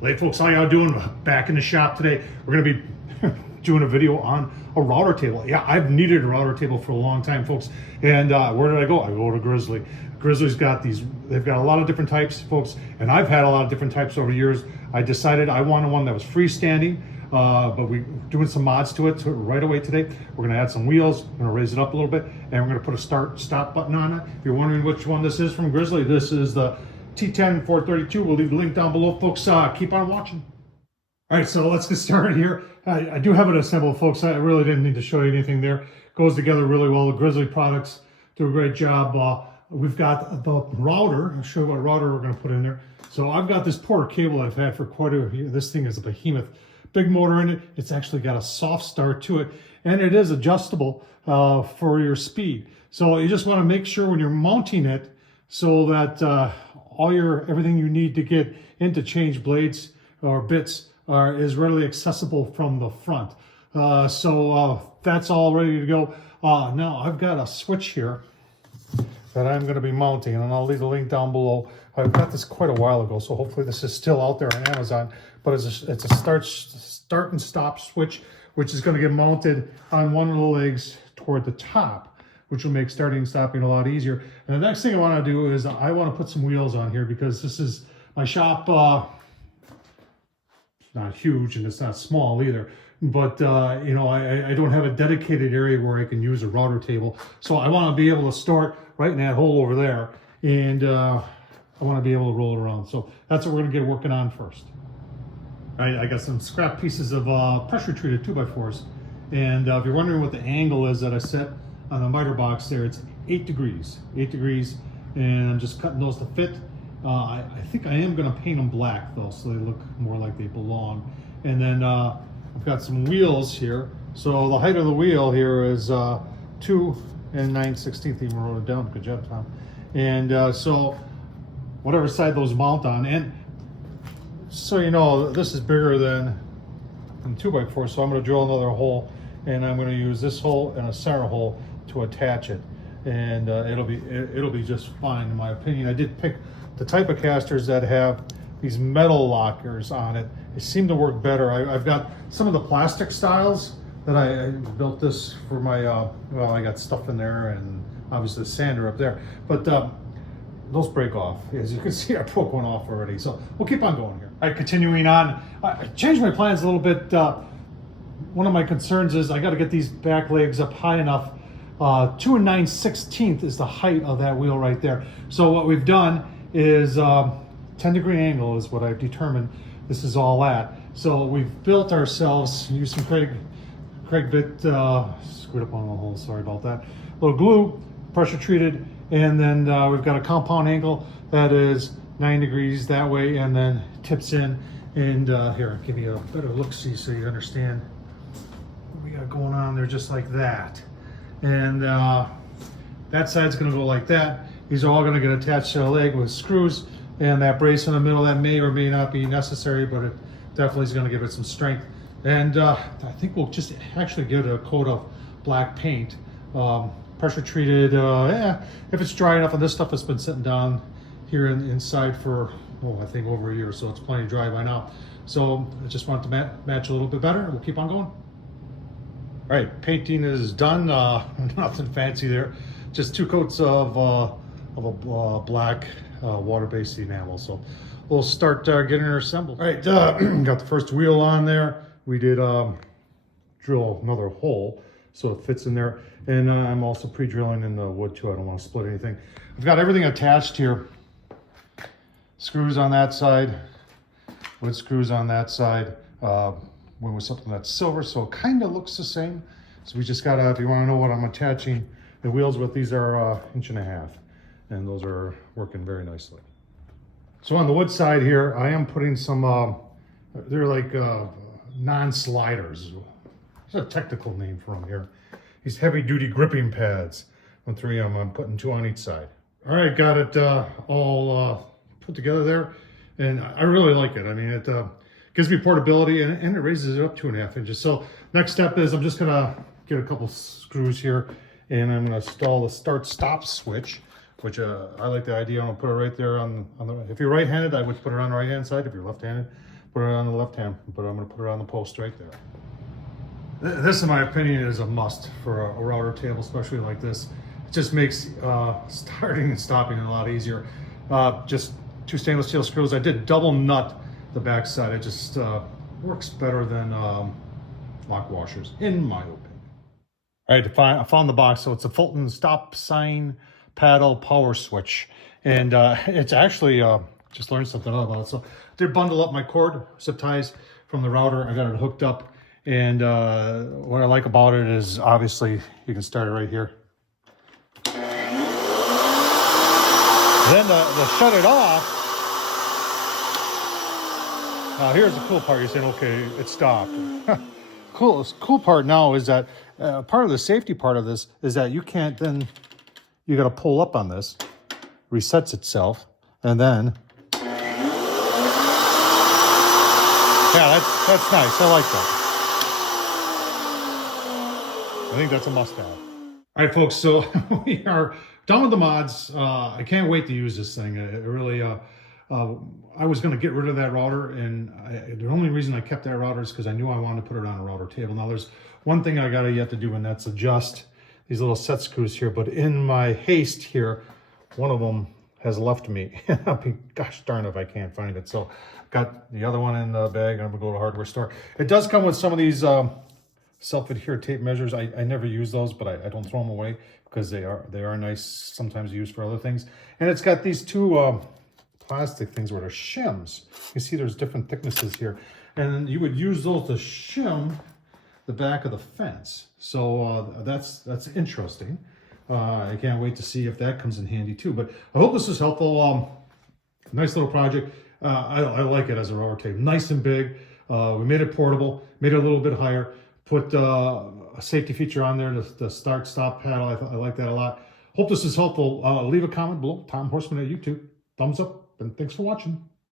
Hey folks, how y'all doing? Back in the shop today. We're going to be doing a video on a router table. Yeah, I've needed a router table for a long time, folks. And where did I go? I go to Grizzly. Grizzly's got these, they've got a lot of different types, folks, and I've had a lot of different types over the years. I decided I wanted one that was freestanding, but we're doing some mods to it right away today. We're going to add some wheels, we're going to raise it up a little bit, and we're going to put a start-stop button on it. If you're wondering which one this is from Grizzly, this is the T10432. We'll leave the link down below, folks. Keep on watching. All right, so let's get started here. I do have it assembled, folks. I really didn't need to show you anything there. It goes together really well. The Grizzly products do a great job. We've got the router. I'll show you what router we're going to put in there. So I've got this Porter cable I've had for quite a year. This thing is a behemoth. Big motor in it. It's actually got a soft start to it, and it is adjustable for your speed. So you just want to make sure when you're mounting it so that everything you need to get into change blades or bits is readily accessible from the front. So that's all ready to go. Now I've got a switch here that I'm going to be mounting, and I'll leave the link down below. I got this quite a while ago, so hopefully this is still out there on Amazon. But it's a start and stop switch, which is going to get mounted on one of the legs toward the top, which will make starting and stopping a lot easier. And the next thing I want to do is I want to put some wheels on here, because this is my shop. It's not huge and it's not small either, but you know, I don't have a dedicated area where I can use a router table. So I want to be able to store it right in that hole over there, and I want to be able to roll it around. So that's what we're going to get working on first. All right, I got some scrap pieces of pressure treated 2x4s, and if you're wondering what the angle is that I set on the miter box there, it's 8 degrees, and I'm just cutting those to fit. I think I am going to paint them black though, so they look more like they belong. And then I've got some wheels here. So the height of the wheel here is 2 9/16. Even wrote it down. Good job, Tom. And so whatever side those mount on, and so you know, this is bigger than 2x4, so I'm going to drill another hole, and I'm going to use this hole and a center hole to attach it, and it'll be just fine in my opinion. I did pick the type of casters that have these metal lockers on it. They seem to work better. I've got some of the plastic styles that I built this for my well, I got stuff in there, and obviously the sander up there, but those break off. As you can see, I broke one off already, so we'll keep on going here. All right, continuing on, I changed my plans a little bit. One of my concerns is I got to get these back legs up high enough. 2 9/16 is the height of that wheel right there. So what we've done is 10-degree angle is what I've determined this is all at. So we've built ourselves, used some Craig bit, screwed up on the hole, sorry about that. A little glue, pressure treated, and then we've got a compound angle that is 9 degrees that way, and then tips in. And here, I'll give you a better look-see so you understand what we got going on there, just like that. And that side's gonna go like that. These are all gonna get attached to the leg with screws, and that brace in the middle, that may or may not be necessary, but it definitely is gonna give it some strength. And I think we'll just actually give it a coat of black paint. Pressure treated, yeah, if it's dry enough, and this stuff has been sitting down here inside for, I think over a year, so it's plenty dry by now. So I just want it to match a little bit better, and we'll keep on going. All right, painting is done. Nothing fancy there, just 2 coats of a black water-based enamel. So we'll start getting her assembled. All right, got the first wheel on there. We did drill another hole so it fits in there, and I'm also pre-drilling in the wood too. I don't want to split anything. I've got everything attached here. Screws on that side, wood screws on that side. Went with something that's silver, so it kind of looks the same. So we just gotta, if you want to know what I'm attaching the wheels with, these are 1.5 inches, and those are working very nicely. So on the wood side here, I am putting some, they're like non-sliders. There's a technical name for them here. These heavy-duty gripping pads. On 3 of them, I'm putting 2 on each side. All right, got it all put together there, and I really like it. I mean, it gives me portability, and it raises it up 2.5 inches. So next step is I'm just gonna get a couple screws here, and I'm gonna install the start-stop switch, which I like the idea. I'm gonna put it right there on the, if you're right-handed, I would put it on the right-hand side. If you're left-handed, put it on the left hand, but I'm going to put it on the post right there. This, in my opinion, is a must for a router table, especially like this. It just makes starting and stopping a lot easier. Just 2 stainless steel screws. I did double nut the back side. It just works better than lock washers, in my opinion. All right, I found the box. So it's a Fulton stop sign paddle power switch. And it's actually, just learned something about it. So I did bundle up my cord, zip ties from the router. I got it hooked up. And what I like about it is, obviously, you can start it right here. Then to shut it off, now here's the cool part. You're saying, okay, it stopped. Cool part now is that part of the safety part of this is that you can't then, you got to pull up on this, resets itself, and then, yeah, that's nice. I like that. I think that's a must-have. All right, folks, so we are done with the mods. I can't wait to use this thing. It really, I was going to get rid of that router, and the only reason I kept that router is because I knew I wanted to put it on a router table. Now, there's one thing I got to yet to do, and that's adjust these little set screws here. But in my haste here, one of them has left me. I'll be, gosh darn if I can't find it. So got the other one in the bag, and I'm going to go to a hardware store. It does come with some of these self-adhere tape measures. I never use those, but I don't throw them away because they are nice, sometimes used for other things. And it's got these 2 plastic things where they're shims. You see there's different thicknesses here. And you would use those to shim the back of the fence. So that's interesting. I can't wait to see if that comes in handy too. But I hope this is helpful. Nice little project. I like it as a router table. Nice and big. We made it portable, made it a little bit higher. Put a safety feature on there, the start stop paddle. I like that a lot. Hope this is helpful. Leave a comment below. Tom Horseman at YouTube. Thumbs up, and thanks for watching.